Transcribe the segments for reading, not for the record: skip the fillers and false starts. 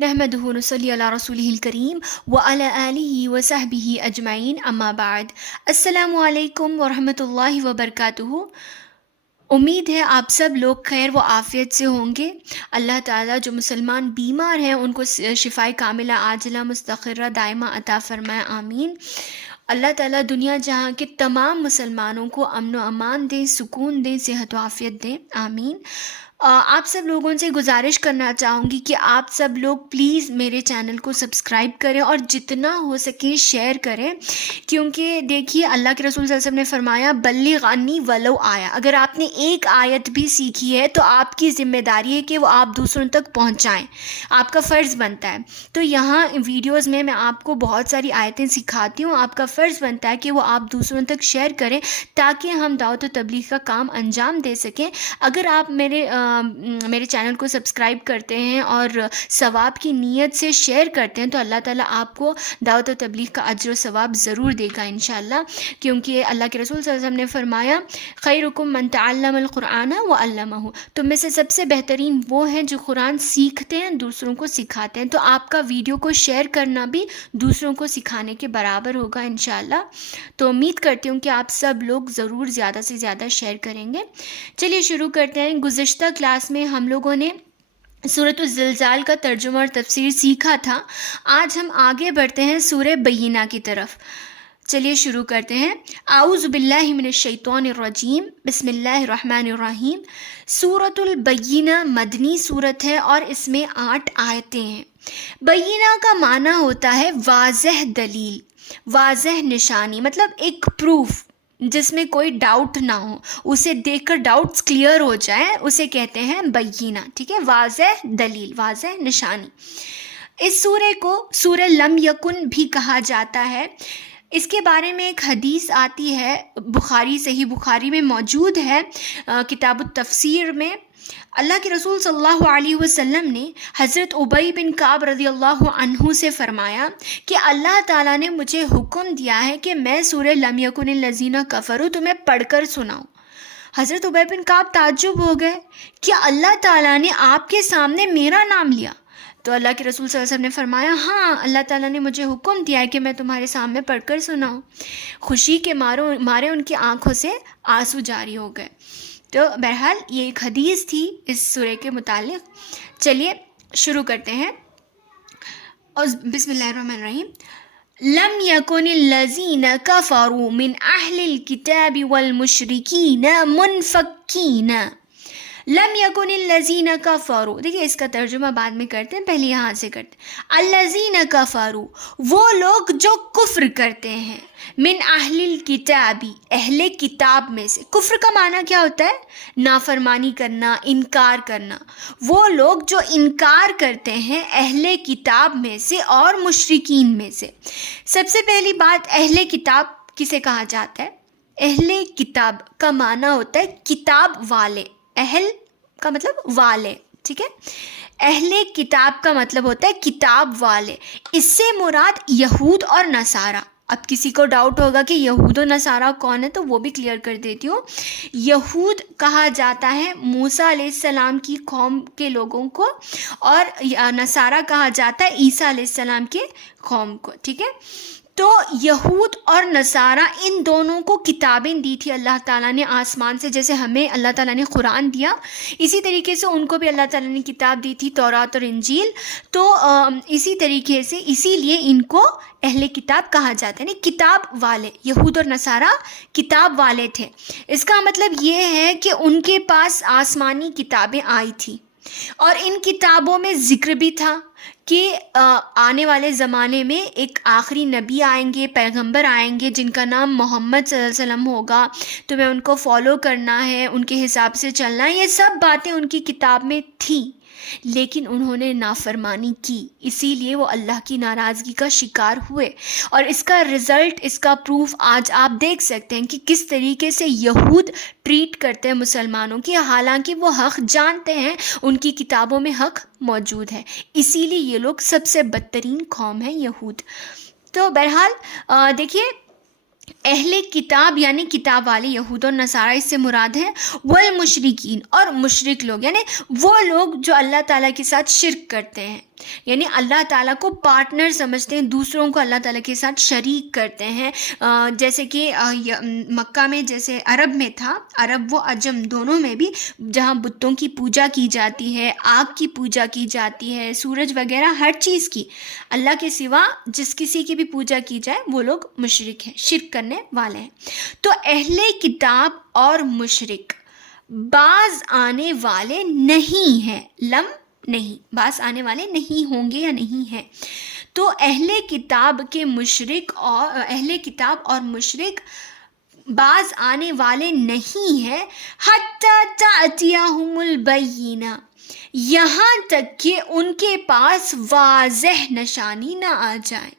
نحمده ونصلي على رسوله الكريم وعلى آله وصحبه أجمعين اما بعد۔ السلام علیکم ورحمۃ اللہ وبرکاتہ۔ امید ہے آپ سب لوگ خیر و عافیت سے ہوں گے۔ اللہ تعالیٰ جو مسلمان بیمار ہیں ان کو شفائے کاملہ عاجلہ مستقرہ دائمہ عطا فرمائے، آمین۔ اللہ تعالیٰ دنیا جہاں کے تمام مسلمانوں کو امن و امان دیں، سکون دیں، صحت و عافیت دیں، آمین۔ آپ سب لوگوں سے گزارش کرنا چاہوں گی کہ آپ سب لوگ پلیز میرے چینل کو سبسکرائب کریں اور جتنا ہو سکے شیئر کریں، کیونکہ دیکھیے اللہ کے رسول صلی اللہ علیہ وسلم نے فرمایا بلغ عنی ولو آیا، اگر آپ نے ایک آیت بھی سیکھی ہے تو آپ کی ذمہ داری ہے کہ وہ آپ دوسروں تک پہنچائیں، آپ کا فرض بنتا ہے۔ تو یہاں ویڈیوز میں آپ کو بہت ساری آیتیں سکھاتی ہوں، آپ کا فرض بنتا ہے کہ وہ آپ دوسروں تک شیئر کریں تاکہ ہم دعوت و تبلیغ کا کام انجام دے سکیں۔ اگر آپ میرے چینل کو سبسکرائب کرتے ہیں اور ثواب کی نیت سے شیئر کرتے ہیں تو اللہ تعالیٰ آپ کو دعوت و تبلیغ کا اجر و ثواب ضرور دے گا انشاءاللہ، کیونکہ اللہ کے رسول صلی اللہ علیہ وسلم نے فرمایا خیرکم من تعلم القرآن وعلمہ، تم میں سے سب سے بہترین وہ ہیں جو قرآن سیکھتے ہیں دوسروں کو سکھاتے ہیں۔ تو آپ کا ویڈیو کو شیئر کرنا بھی دوسروں کو سکھانے کے برابر ہوگا انشاءاللہ۔ تو امید کرتی ہوں کہ آپ سب لوگ ضرور زیادہ سے زیادہ شیئر کریں گے۔ چلیے شروع کرتے ہیں۔ گزشتہ کلاس میں ہم لوگوں نے سورۃ الزلزال کا ترجمہ اور تفسیر سیکھا تھا۔ آج ہم آگے بڑھتے ہیں سورہ بینہ کی طرف۔ چلیے شروع کرتے ہیں۔ اعوذ باللہ من الشیطان الرجیم، بسم اللہ الرحمن الرحیم۔ سورۃ البینہ مدنی سورت ہے اور اس میں 8 آیتیں ہیں۔ بینہ کا معنی ہوتا ہے واضح دلیل، واضح نشانی، مطلب ایک پروف جس میں کوئی ڈاؤٹ نہ ہو، اسے دیکھ کر ڈاؤٹس کلیئر ہو جائیں، اسے کہتے ہیں بینہ، ٹھیک ہے، واضح دلیل، واضح نشانی۔ اس سورہ کو سورہ لم یکن بھی کہا جاتا ہے۔ اس کے بارے میں ایک حدیث آتی ہے، بخاری، صحیح بخاری میں موجود ہے، کتاب التفسیر میں۔ اللہ کے رسول صلی اللہ علیہ وسلم نے حضرت ابی بن کعب رضی اللہ عنہ سے فرمایا کہ اللہ تعالیٰ نے مجھے حکم دیا ہے کہ میں سورہ لم یکن الذین کفروا تمہیں پڑھ کر سناؤں۔ حضرت ابی بن کعب تعجب ہو گئے کہ اللہ تعالیٰ نے آپ کے سامنے میرا نام لیا؟ تو اللہ کے رسول صلی اللہ علیہ وسلم نے فرمایا ہاں، اللہ تعالیٰ نے مجھے حکم دیا ہے کہ میں تمہارے سامنے پڑھ کر سناؤں۔ خوشی کے مارے ان کی آنکھوں سے آنسو جاری ہو گئے۔ تو بہرحال یہ ایک حدیث تھی اس سورہ کے متعلق۔ چلیے شروع کرتے ہیں، اور بسم اللہ الرحمن الرحیم۔ لم یکن الذین کفروا من اہل الکتاب والمشرکین منفکین۔ لم یکن الذین کفروا، دیکھیے اس کا ترجمہ بعد میں کرتے ہیں، پہلے یہاں سے کرتے ہیں۔ الذین کفروا، وہ لوگ جو کفر کرتے ہیں، من اہل الکتاب، اہل کتاب میں سے۔ کفر کا معنی کیا ہوتا ہے؟ نافرمانی کرنا، انکار کرنا۔ وہ لوگ جو انکار کرتے ہیں اہل کتاب میں سے اور مشرکین میں سے۔ سب سے پہلی بات، اہل کتاب کسے کہا جاتا ہے؟ اہل کتاب کا معنی ہوتا ہے کتاب والے، اہل کا مطلب والے، ٹھیک ہے، اہل کتاب کا مطلب ہوتا ہے کتاب والے۔ اس سے مراد یہود اور نصارہ۔ اب کسی کو ڈاؤٹ ہوگا کہ یہود و نصارہ کون ہے تو وہ بھی کلیئر کر دیتی ہوں۔ یہود کہا جاتا ہے موسیٰ علیہ السلام کی قوم کے لوگوں کو، اور نصارہ کہا جاتا ہے عیسیٰ علیہ السلام کے قوم کو، ٹھیک ہے۔ تو یہود اور نصارہ ان دونوں کو کتابیں دی تھی اللہ تعالیٰ نے آسمان سے، جیسے ہمیں اللہ تعالیٰ نے قرآن دیا، اسی طریقے سے ان کو بھی اللہ تعالیٰ نے کتاب دی تھی، تورات اور انجیل۔ تو اسی طریقے سے اسی لیے ان کو اہل کتاب کہا جاتا ہے، یعنی کتاب والے۔ یہود اور نصارہ کتاب والے تھے۔ اس کا مطلب یہ ہے کہ ان کے پاس آسمانی کتابیں آئی تھیں، اور ان کتابوں میں ذکر بھی تھا کہ آنے والے زمانے میں ایک آخری نبی آئیں گے، پیغمبر آئیں گے جن کا نام محمد صلی اللہ علیہ وسلم ہوگا، تمہیں ان کو فالو کرنا ہے، ان کے حساب سے چلنا ہے۔ یہ سب باتیں ان کی کتاب میں تھیں، لیکن انہوں نے نافرمانی کی، اسی لیے وہ اللہ کی ناراضگی کا شکار ہوئے۔ اور اس کا رزلٹ، اس کا پروف آج آپ دیکھ سکتے ہیں کہ کس طریقے سے یہود ٹریٹ کرتے ہیں مسلمانوں کی، حالانکہ وہ حق جانتے ہیں، ان کی کتابوں میں حق موجود ہے۔ اسی لیے یہ لوگ سب سے بدترین قوم ہے، یہود۔ تو بہرحال دیکھیے، اہل کتاب یعنی کتاب والے یہود اور نصارہ، اس سے مراد ہے والمشرکین، اور مشرک لوگ یعنی وہ لوگ جو اللہ تعالیٰ کے ساتھ شرک کرتے ہیں، یعنی اللہ تعالیٰ کو پارٹنر سمجھتے ہیں، دوسروں کو اللہ تعالیٰ کے ساتھ شریک کرتے ہیں. جیسے کہ مکہ میں جیسے عرب میں تھا، عرب و عجم دونوں میں بھی جہاں بتوں کی پوجا کی جاتی ہے، آگ کی پوجا کی جاتی ہے، سورج وغیرہ ہر چیز کی، اللہ کے سوا جس کسی کی بھی پوجا کی جائے وہ لوگ مشرک ہیں، شرک کرنے والے ہیں. تو اہل کتاب اور مشرک باز آنے والے نہیں ہیں، نہیں، باز آنے والے نہیں ہوں گے یا نہیں ہیں. تو اہل کتاب اور مشرک باز آنے والے نہیں ہیں، حتی تأتیہم البینہ، یہاں تک کہ ان کے پاس واضح نشانی نہ آ جائے.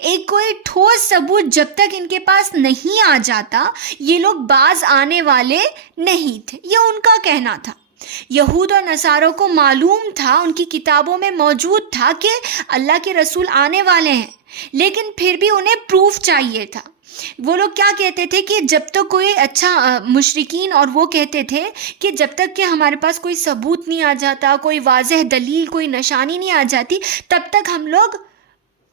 ایک کوئی ٹھوس ثبوت جب تک ان کے پاس نہیں آ جاتا یہ لوگ باز آنے والے نہیں تھے. یہ ان کا کہنا تھا. یہود اور نصاروں کو معلوم تھا، ان کی کتابوں میں موجود تھا کہ اللہ کے رسول آنے والے ہیں، لیکن پھر بھی انہیں پروف چاہیے تھا. وہ لوگ کیا کہتے تھے کہ جب تک کوئی مشرکین اور وہ کہتے تھے کہ جب تک کہ ہمارے پاس کوئی ثبوت نہیں آ جاتا، کوئی واضح دلیل، کوئی نشانی نہیں آ جاتی، تب تک ہم لوگ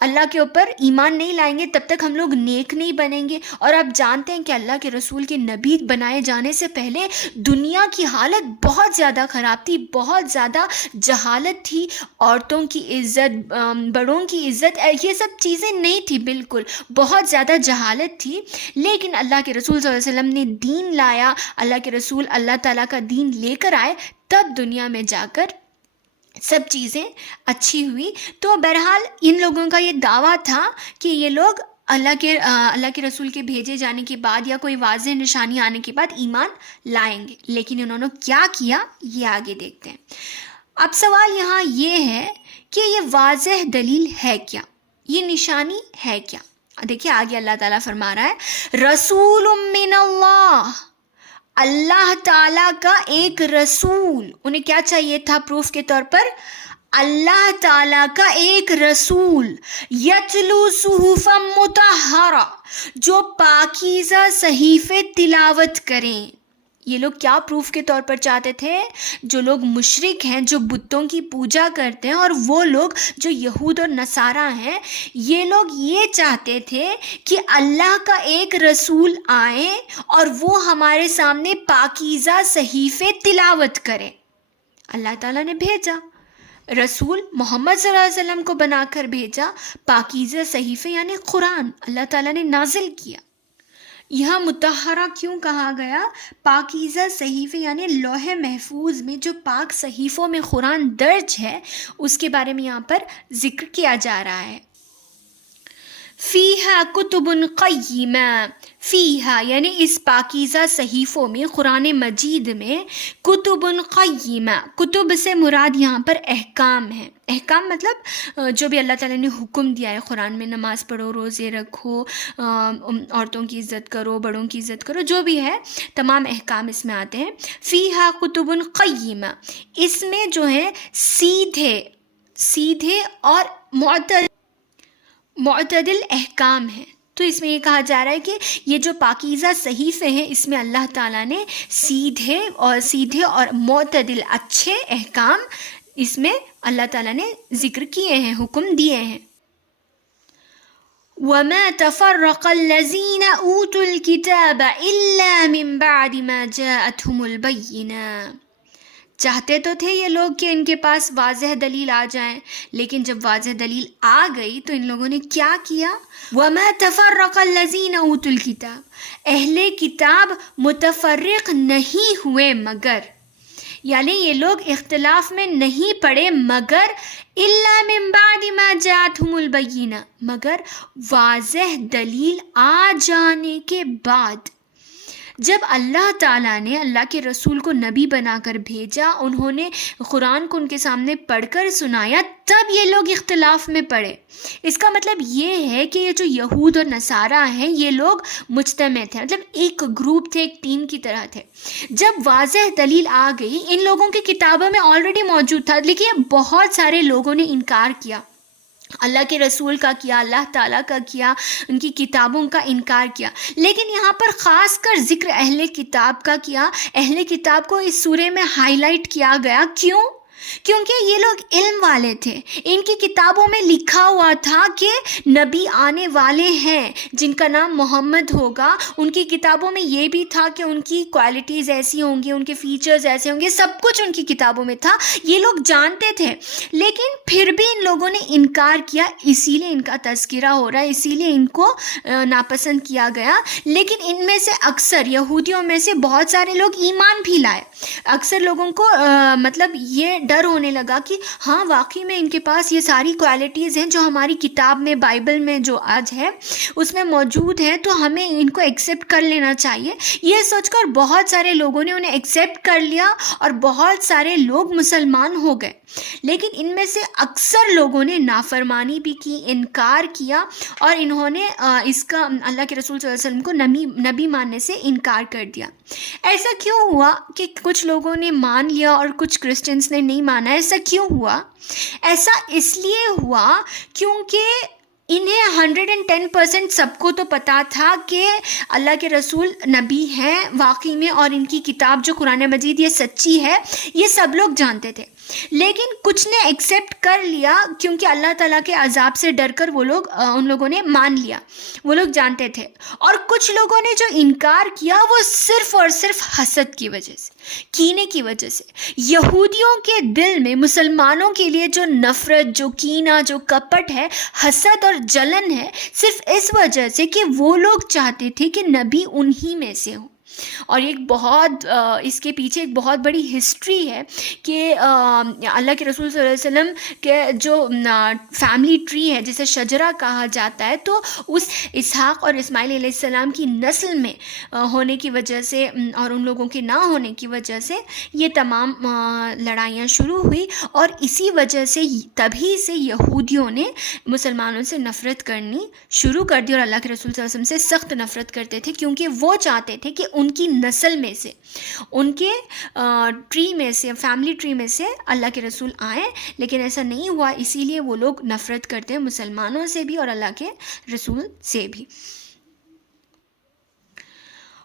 اللہ کے اوپر ایمان نہیں لائیں گے، تب تک ہم لوگ نیک نہیں بنیں گے. اور آپ جانتے ہیں کہ اللہ کے رسول کے نبی بنائے جانے سے پہلے دنیا کی حالت بہت زیادہ خراب تھی، بہت زیادہ جہالت تھی، عورتوں کی عزت، بڑوں کی عزت، یہ سب چیزیں نہیں تھی، بالکل بہت زیادہ جہالت تھی. لیکن اللہ کے رسول صلی اللہ علیہ وسلم نے دین لایا، اللہ کے رسول اللہ تعالیٰ کا دین لے کر آئے، تب دنیا میں جا کر سب چیزیں اچھی ہوئی. تو بہرحال ان لوگوں کا یہ دعویٰ تھا کہ یہ لوگ اللہ کے رسول کے بھیجے جانے کے بعد یا کوئی واضح نشانی آنے کے بعد ایمان لائیں گے. لیکن انہوں نے کیا کیا یہ آگے دیکھتے ہیں. اب سوال یہاں یہ ہے کہ یہ واضح دلیل ہے کیا، یہ نشانی ہے کیا. دیکھیے آگے اللہ تعالیٰ فرما رہا ہے، رسول من اللہ، اللہ تعالیٰ کا ایک رسول. انہیں کیا چاہیے تھا پروف کے طور پر؟ اللہ تعالیٰ کا ایک رسول، یتلو صحفا مطہرہ، جو پاکیزہ صحیفے تلاوت کریں. یہ لوگ کیا پروف کے طور پر چاہتے تھے؟ جو لوگ مشرک ہیں، جو بتوں کی پوجا کرتے ہیں، اور وہ لوگ جو یہود اور نصارہ ہیں، یہ لوگ یہ چاہتے تھے کہ اللہ کا ایک رسول آئے اور وہ ہمارے سامنے پاکیزہ صحیفے تلاوت کرے. اللہ تعالیٰ نے بھیجا رسول محمد صلی اللہ علیہ وسلم کو بنا کر بھیجا، پاکیزہ صحیفے یعنی قرآن اللہ تعالیٰ نے نازل کیا. یہاں مطہرہ کیوں کہا گیا؟ پاکیزہ صحیفے یعنی لوح محفوظ میں جو پاک صحیفوں میں قرآن درج ہے اس کے بارے میں یہاں پر ذکر کیا جا رہا ہے. فیہا کتب قیمہ، فیہا یعنی اس پاکیزہ صحیفوں میں، قرآن مجید میں، کتب قیمہ، کتب سے مراد یہاں پر احکام ہے. احکام مطلب جو بھی اللہ تعالیٰ نے حکم دیا ہے قرآن میں، نماز پڑھو، روزے رکھو، عورتوں کی عزت کرو، بڑوں کی عزت کرو، جو بھی ہے تمام احکام اس میں آتے ہیں. فیہا کتب قیمہ، اس میں جو ہے سیدھے اور معتدل احکام ہیں. تو اس میں یہ کہا جا رہا ہے کہ یہ جو پاکیزہ صحیفے ہیں اس میں اللہ تعالیٰ نے سیدھے اور معتدل اچھے احکام اس میں اللہ تعالیٰ نے ذکر کیے ہیں، حکم دیے ہیں. وَمَا تَفَرَّقَ الَّذِينَ أُوتُوا الْكِتَابَ إِلَّا مِن بَعْدِ مَا جَاءَتْهُمُ الْبَيِّنَاتُ. چاہتے تو تھے یہ لوگ کہ ان کے پاس واضح دلیل آ جائیں، لیکن جب واضح دلیل آ گئی تو ان لوگوں نے کیا کیا؟ وَمَا تَفَرَّقَ الَّذِينَ أُوتُوا الْكِتَابَ، اہل کتاب متفرق نہیں ہوئے مگر، یعنی یہ لوگ اختلاف میں نہیں پڑے مگر إِلَّا مِن بَعْدِ مَا جَاءَتْهُمُ الْبَيِّنَةُ، مگر واضح دلیل آ جانے کے بعد. جب اللہ تعالیٰ نے اللہ کے رسول کو نبی بنا کر بھیجا، انہوں نے قرآن کو ان کے سامنے پڑھ کر سنایا، تب یہ لوگ اختلاف میں پڑے. اس کا مطلب یہ ہے کہ یہ جو یہود اور نصارہ ہیں یہ لوگ مجتمع تھے، مطلب ایک گروپ تھے، ایک ٹیم کی طرح تھے. جب واضح دلیل آ گئی، ان لوگوں کی کتابوں میں آلریڈی موجود تھا، لیکن بہت سارے لوگوں نے انکار کیا، اللہ کے رسول کا کیا، اللہ تعالیٰ کا کیا، ان کی کتابوں کا انکار کیا. لیکن یہاں پر خاص کر ذکر اہل کتاب کا کیا. اہل کتاب کو اس سورے میں ہائی لائٹ کیا گیا. کیوں؟ کیونکہ یہ لوگ علم والے تھے. ان کی کتابوں میں لکھا ہوا تھا کہ نبی آنے والے ہیں جن کا نام محمد ہوگا. ان کی کتابوں میں یہ بھی تھا کہ ان کی کوالٹیز ایسی ہوں گی, ان کے فیچرز ایسے ہوں گے, سب کچھ ان کی کتابوں میں تھا. یہ لوگ جانتے تھے, لیکن پھر بھی ان لوگوں نے انکار کیا. اسی لیے ان کا تذکرہ ہو رہا ہے, اسی لیے ان کو ناپسند کیا گیا. لیکن ان میں سے اکثر یہودیوں میں سے بہت سارے لوگ ایمان بھی لائے. اکثر لوگوں کو مطلب یہ ڈر ہونے لگا کہ ہاں واقعی میں ان کے پاس یہ ساری کوالٹیز ہیں جو ہماری کتاب میں, بائبل میں جو آج ہے اس میں موجود ہیں, تو ہمیں ان کو ایکسیپٹ کر لینا چاہیے. یہ سوچ کر بہت سارے لوگوں نے انہیں ایکسیپٹ کر لیا اور بہت سارے لوگ مسلمان ہو گئے. لیکن ان میں سے اکثر لوگوں نے نافرمانی بھی کی, انکار کیا, اور انہوں نے اس کا اللہ کے رسول صلی اللہ علیہ وسلم کو نبی ماننے سے انکار کر دیا. ایسا کیوں ہوا کہ کچھ لوگوں نے مان لیا اور کچھ کرسچنس نے نہیں مانا؟ ایسا کیوں ہوا؟ ایسا اس لیے ہوا کیونکہ انہیں 110% سب کو تو پتا تھا کہ اللہ کے رسول نبی ہیں واقعی میں, اور ان کی کتاب جو قرآن مجید یہ سچی ہے, یہ سب لوگ جانتے تھے. لیکن کچھ نے ایکسیپٹ کر لیا کیونکہ اللہ تعالیٰ کے عذاب سے ڈر کر وہ لوگ ان لوگوں نے مان لیا, وہ لوگ جانتے تھے. اور کچھ لوگوں نے جو انکار کیا وہ صرف اور صرف حسد کی وجہ سے, کینے کی وجہ سے. یہودیوں کے دل میں مسلمانوں کے لیے جو نفرت, جو کینہ, جو کپٹ ہے, حسد اور جلن ہے, صرف اس وجہ سے کہ وہ لوگ چاہتے تھے کہ نبی انہی میں سے ہو. اور ایک بہت اس کے پیچھے ایک بہت بڑی ہسٹری ہے کہ اللہ کے رسول صلی اللہ علیہ وسلم کے جو فیملی ٹری ہے جسے شجرہ کہا جاتا ہے, تو اس اسحاق اور اسماعیل علیہ السلام کی نسل میں ہونے کی وجہ سے اور ان لوگوں کے نہ ہونے کی وجہ سے یہ تمام لڑائیاں شروع ہوئی. اور اسی وجہ سے تبھی سے یہودیوں نے مسلمانوں سے نفرت کرنی شروع کر دی, اور اللہ کے رسول صلی اللہ علیہ وسلم سے سخت نفرت کرتے تھے, کیونکہ وہ چاہتے تھے کہ ان کی نسل میں سے, ان کے ٹری میں سے, فیملی ٹری میں سے اللہ کے رسول آئیں. لیکن ایسا نہیں ہوا, اسی لیے وہ لوگ نفرت کرتے ہیں مسلمانوں سے بھی اور اللہ کے رسول سے بھی.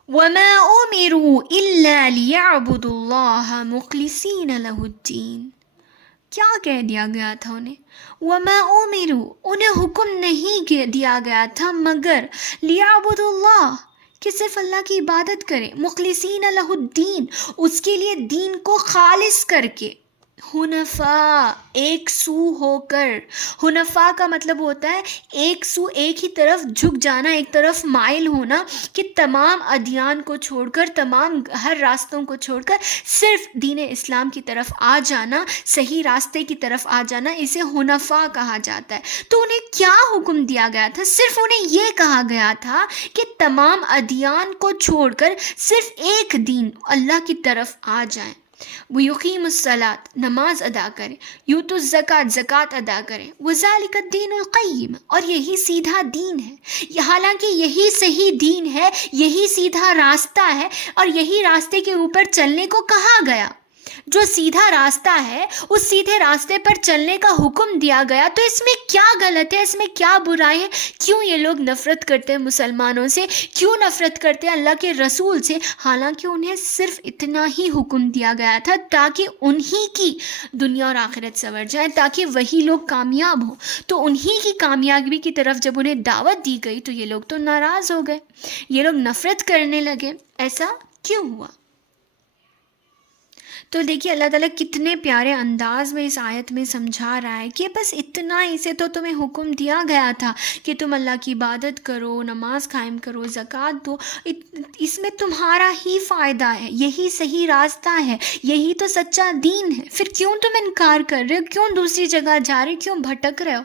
وَمَا أُمِرُوا إِلَّا لِيَعْبُدُوا اللَّهَ مُخْلِصِينَ لَهُ الدِّينَ. کیا کہہ دیا گیا تھا انہیں؟ وَمَا أُمِرُوا, انہیں حکم نہیں دیا گیا تھا مگر لِيَعْبُدُوا اللَّهَ, کہ صرف اللہ کی عبادت کریں, مخلصین لہ الدین, اس کے لیے دین کو خالص کر کے, حنفاء, ایک سو ہو کر. حنفاء کا مطلب ہوتا ہے ایک سو, ایک ہی طرف جھک جانا, ایک طرف مائل ہونا, کہ تمام ادیان کو چھوڑ کر, تمام ہر راستوں کو چھوڑ کر صرف دین اسلام کی طرف آ جانا, صحیح راستے کی طرف آ جانا, اسے حنفاء کہا جاتا ہے. تو انہیں کیا حکم دیا گیا تھا؟ صرف انہیں یہ کہا گیا تھا کہ تمام ادیان کو چھوڑ کر صرف ایک دین اللہ کی طرف آ جائیں. وَيُقِيمُ الصَّلَاةَ, نماز ادا کریں, یُؤْتُوا الزَّکَاةَ, زکوٰۃ ادا کریں, وَذَلِکَ الدِّینُ الْقَیِّمُ, اور یہی سیدھا دین ہے. حالانکہ یہی صحیح دین ہے, یہی سیدھا راستہ ہے, اور یہی راستے کے اوپر چلنے کو کہا گیا. جو سیدھا راستہ ہے اس سیدھے راستے پر چلنے کا حکم دیا گیا. تو اس میں کیا غلط ہے, اس میں کیا برائی ہے؟ کیوں یہ لوگ نفرت کرتے ہیں مسلمانوں سے, کیوں نفرت کرتے ہیں اللہ کے رسول سے؟ حالانکہ انہیں صرف اتنا ہی حکم دیا گیا تھا تاکہ انہی کی دنیا اور آخرت سنور جائے, تاکہ وہی لوگ کامیاب ہوں. تو انہی کی کامیابی کی طرف جب انہیں دعوت دی گئی تو یہ لوگ تو ناراض ہو گئے, یہ لوگ نفرت کرنے لگے. ایسا کیوں ہوا؟ تو دیکھیے اللہ تعالیٰ کتنے پیارے انداز میں اس آیت میں سمجھا رہا ہے کہ بس اتنا ہی سے تو تمہیں حکم دیا گیا تھا کہ تم اللہ کی عبادت کرو, نماز قائم کرو, زکوٰۃ دو, اس میں تمہارا ہی فائدہ ہے, یہی صحیح راستہ ہے, یہی تو سچا دین ہے. پھر کیوں تم انکار کر رہے ہو, کیوں دوسری جگہ جا رہے ہو, کیوں بھٹک رہے ہو؟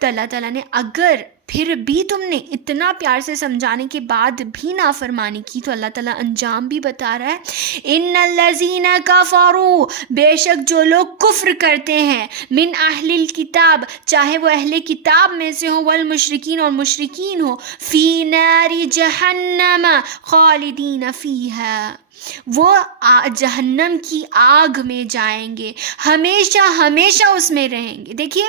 تو اللہ تعالیٰ نے اگر پھر بھی تم نے اتنا پیار سے سمجھانے کے بعد بھی نافرمانی کی تو اللہ تعالیٰ انجام بھی بتا رہا ہے. ان الذین کفروا, بے شک جو لوگ کفر کرتے ہیں, من اہل الکتاب, چاہے وہ اہل کتاب میں سے ہوں, والمشرکین, اور مشرکین ہو, فی نار جہنم خالدین فیہا, وہ جہنم کی آگ میں جائیں گے, ہمیشہ ہمیشہ اس میں رہیں گے. دیکھیے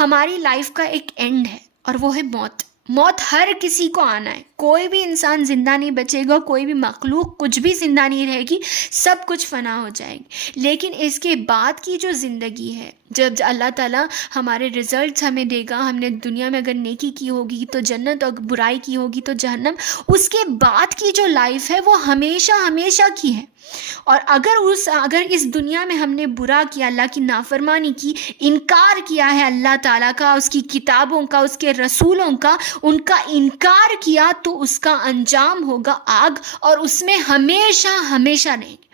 ہماری لائف کا ایک اینڈ ہے اور وہ ہے موت. موت ہر کسی کو آنا ہے, کوئی بھی انسان زندہ نہیں بچے گا، کوئی بھی مخلوق کچھ بھی زندہ نہیں رہے گی، سب کچھ فنا ہو جائے گی. لیکن اس کے بعد کی جو زندگی ہے، جب اللہ تعالیٰ ہمارے رزلٹس ہمیں دے گا، ہم نے دنیا میں اگر نیکی کی ہوگی تو جنت اور برائی کی ہوگی تو جہنم، اس کے بعد کی جو لائف ہے وہ ہمیشہ ہمیشہ کی ہے. اور اگر اس دنیا میں ہم نے برا کیا، اللہ کی نافرمانی کی، انکار کیا ہے اللہ تعالیٰ کا، اس کی کتابوں کا، اس کے رسولوں کا، ان کا انکار کیا، تو اس کا انجام ہوگا آگ، اور اس میں ہمیشہ ہمیشہ رہیں گے.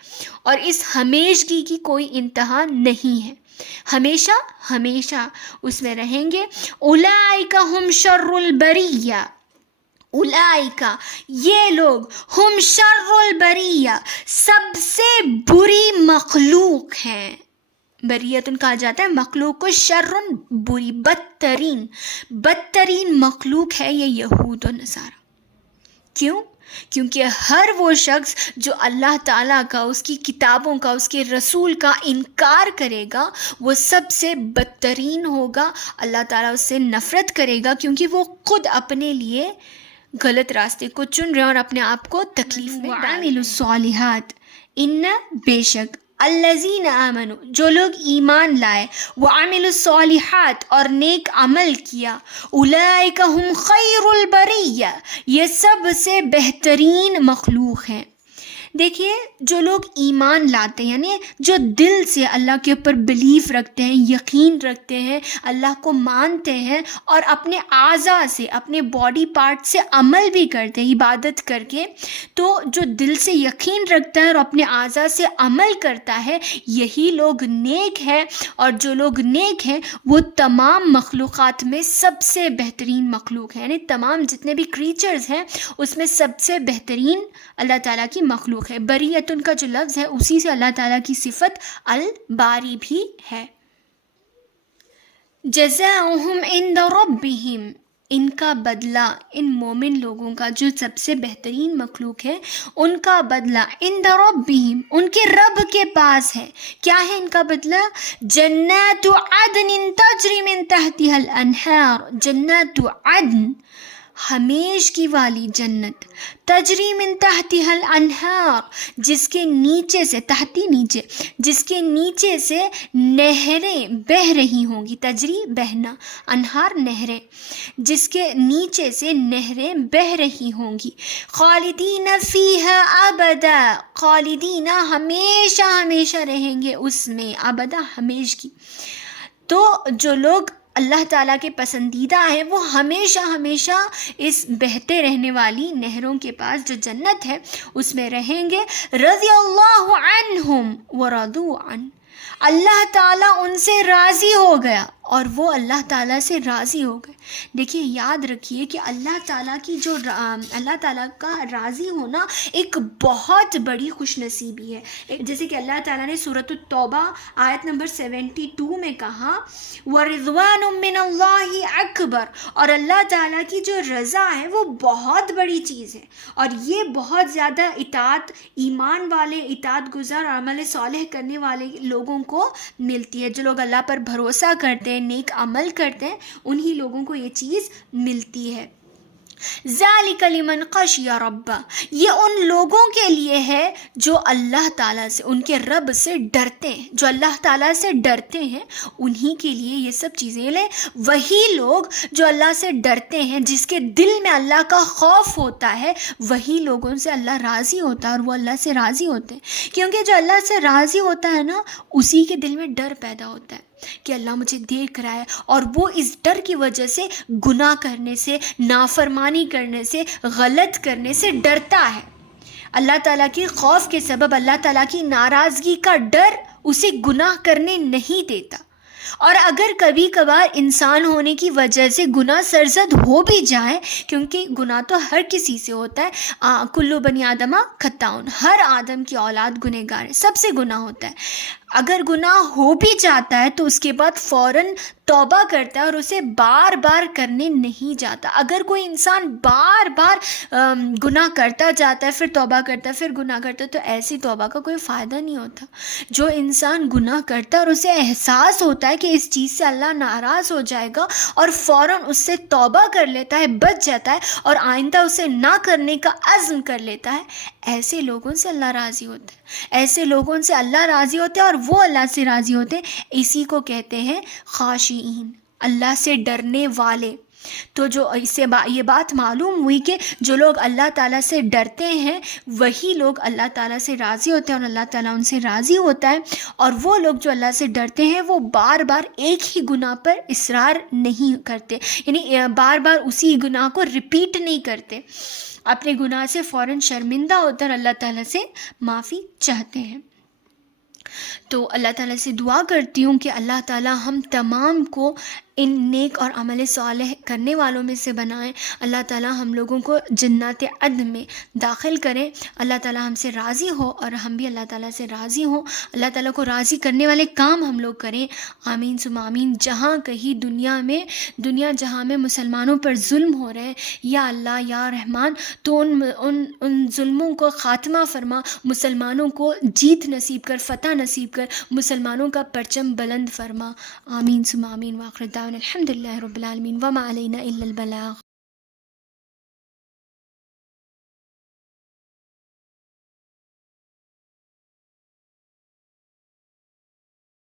اور اس ہمیشگی کی کوئی انتہا نہیں ہے، ہمیشہ ہمیشہ اس میں رہیں گے. اولئک ہم شر البریہ، اولئکا یہ لوگ، ہم شر البریہ سب سے بری مخلوق ہیں. بریتن کہا جاتا ہے مخلوق کو، شرن بری، بدترین مخلوق ہے یہ یہود و نصارہ. کیوں؟ کیونکہ ہر وہ شخص جو اللہ تعالیٰ کا، اس کی کتابوں کا، اس کے رسول کا انکار کرے گا، وہ سب سے بدترین ہوگا. اللہ تعالیٰ اس سے نفرت کرے گا، کیونکہ وہ خود اپنے لیے غلط راستے کو چن رہے ہیں اور اپنے آپ کو تکلیف میں ڈال رہے ہیں. الصالحات، ان بے شک، الذین آمنوا جو لوگ ایمان لائے، وعملوا الصالحات اور نیک عمل کیا، اولئک ہم خیر البریہ یہ سب سے بہترین مخلوق ہیں. دیکھیے، جو لوگ ایمان لاتے ہیں، یعنی جو دل سے اللہ کے اوپر بلیف رکھتے ہیں، یقین رکھتے ہیں، اللہ کو مانتے ہیں، اور اپنے اعضاء سے، اپنے باڈی پارٹ سے عمل بھی کرتے ہیں عبادت کر کے، تو جو دل سے یقین رکھتا ہے اور اپنے اعضاء سے عمل کرتا ہے، یہی لوگ نیک ہے. اور جو لوگ نیک ہیں وہ تمام مخلوقات میں سب سے بہترین مخلوق ہیں، یعنی تمام جتنے بھی کریچرز ہیں اس میں سب سے بہترین اللہ تعالیٰ کی مخلوق ہے. بریتن کا جو لفظ ہے اسی سے اللہ تعالیٰ کی صفت الباری بھی ہے. جزاؤہم عند ربہم ان کا بدلہ، ان مومن لوگوں کا جو سب سے بہترین مخلوق ہے، ان کا بدلہ عند ربہم ان کے رب کے پاس ہے. کیا ہے ان کا بدلہ؟ جنات عدن تجری من تحتها الانہار، جنات عدن ہمیشگی والی جنت، تجری من تحتها الانہار جس کے نیچے سے، تحتی نیچے، جس کے نیچے سے نہریں بہہ رہی ہوں گی. تجری بہنا، انہار نہریں، جس کے نیچے سے نہریں بہہ رہی ہوں گی. خالدین فیہا ابدا، خالدین ہمیشہ ہمیشہ رہیں گے اس میں، ابدا ہمیشگی. تو جو لوگ اللہ تعالیٰ کے پسندیدہ ہیں وہ ہمیشہ ہمیشہ اس بہتے رہنے والی نہروں کے پاس جو جنت ہے اس میں رہیں گے. رضی اللہ عنہم ورضوا عنہ، اللہ تعالیٰ ان سے راضی ہو گیا اور وہ اللہ تعالیٰ سے راضی ہو گئے. دیکھیے، یاد رکھیے کہ اللہ تعالیٰ کی جو اللہ تعالیٰ کا راضی ہونا ایک بہت بڑی خوش نصیبی ہے. جیسے کہ اللہ تعالیٰ نے سورۃ التوبہ آیت نمبر 72 میں کہا، وَرِضْوَانٌ مِّنَ اللَّهِ اکبر، اور اللہ تعالیٰ کی جو رضا ہے وہ بہت بڑی چیز ہے. اور یہ بہت زیادہ اطاعت، ایمان والے، اطاعت گزار، عمل صالح کرنے والے لوگوں کو ملتی ہے. جو لوگ اللہ پر بھروسہ کرتے ہیں، نیک عمل کرتے ہیں، انہی لوگوں کو یہ چیز ملتی ہے. ذَلِكَ لِمَنْ خَشِيَ رَبَّهُ یہ ان لوگوں کے لیے ہے جو اللہ تعالیٰ سے، ان کے رب سے ڈرتے ہیں. جو اللہ تعالیٰ سے ڈرتے ہیں انہی کے لیے یہ سب چیزیں لیں. وہی لوگ جو اللہ سے ڈرتے ہیں، جس کے دل میں اللہ کا خوف ہوتا ہے، وہی لوگوں سے اللہ راضی ہوتا ہے اور وہ اللہ سے راضی ہوتے ہیں. کیونکہ جو اللہ سے راضی ہوتا ہے نا، اسی کے دل میں ڈر پیدا ہوتا ہے کہ اللہ مجھے دیکھ رہا ہے، اور وہ اس ڈر کی وجہ سے گناہ کرنے سے، نافرمانی کرنے سے، غلط کرنے سے ڈرتا ہے. اللہ تعالیٰ کے خوف کے سبب، اللہ تعالیٰ کی ناراضگی کا ڈر اسے گناہ کرنے نہیں دیتا. اور اگر کبھی کبھار انسان ہونے کی وجہ سے گناہ سرزد ہو بھی جائے، کیونکہ گناہ تو ہر کسی سے ہوتا ہے، کلو بنی آدمہ خطاؤن، ہر آدم کی اولاد گنہگار ہے، سب سے گناہ ہوتا ہے. اگر گناہ ہو بھی جاتا ہے تو اس کے بعد فوراً توبہ کرتا ہے اور اسے بار بار کرنے نہیں جاتا. اگر کوئی انسان بار بار گناہ کرتا جاتا ہے، پھر توبہ کرتا ہے، پھر گناہ کرتا ہے، تو ایسی توبہ کا کوئی فائدہ نہیں ہوتا. جو انسان گناہ کرتا ہے اور اسے احساس ہوتا ہے کہ اس چیز سے اللہ ناراض ہو جائے گا، اور فوراً اس سے توبہ کر لیتا ہے، بچ جاتا ہے اور آئندہ اسے نہ کرنے کا عزم کر لیتا ہے، ایسے لوگوں سے اللہ راضی ہوتا ہے. ایسے لوگوں سے اللہ راضی ہوتے ہیں اور وہ اللہ سے راضی ہوتے ہیں. اسی کو کہتے ہیں خاشعین، اللہ سے ڈرنے والے. تو جو اس سے یہ بات معلوم ہوئی کہ جو لوگ اللہ تعالیٰ سے ڈرتے ہیں وہی لوگ اللہ تعالیٰ سے راضی ہوتے ہیں اور اللہ تعالیٰ ان سے راضی ہوتا ہے. اور وہ لوگ جو اللہ سے ڈرتے ہیں وہ بار بار ایک ہی گناہ پر اصرار نہیں کرتے، یعنی بار بار اسی گناہ کو ریپیٹ نہیں کرتے، اپنے گناہ سے فوراً شرمندہ ہوتے ہیں اور اللہ تعالیٰ سے معافی چاہتے ہیں. تو اللہ تعالیٰ سے دعا کرتی ہوں کہ اللہ تعالیٰ ہم تمام کو ان نیک اور عمل صالح کرنے والوں میں سے بنائیں. اللہ تعالیٰ ہم لوگوں کو جنات عدن میں داخل کریں. اللہ تعالیٰ ہم سے راضی ہو اور ہم بھی اللہ تعالیٰ سے راضی ہوں. اللہ تعالیٰ کو راضی کرنے والے کام ہم لوگ کریں. آمین ثم آمین. جہاں کہیں دنیا جہاں میں مسلمانوں پر ظلم ہو رہے ہیں، یا اللہ یا رحمان، تو ان ظلموں کو خاتمہ فرما، مسلمانوں کو جیت نصیب کر، فتح نصیب کر، مسلمانوں کا پرچم بلند فرما. آمین ثم آمین. وآخر دعوانا الحمد للہ رب العالمین وما علینا الا البلاغ.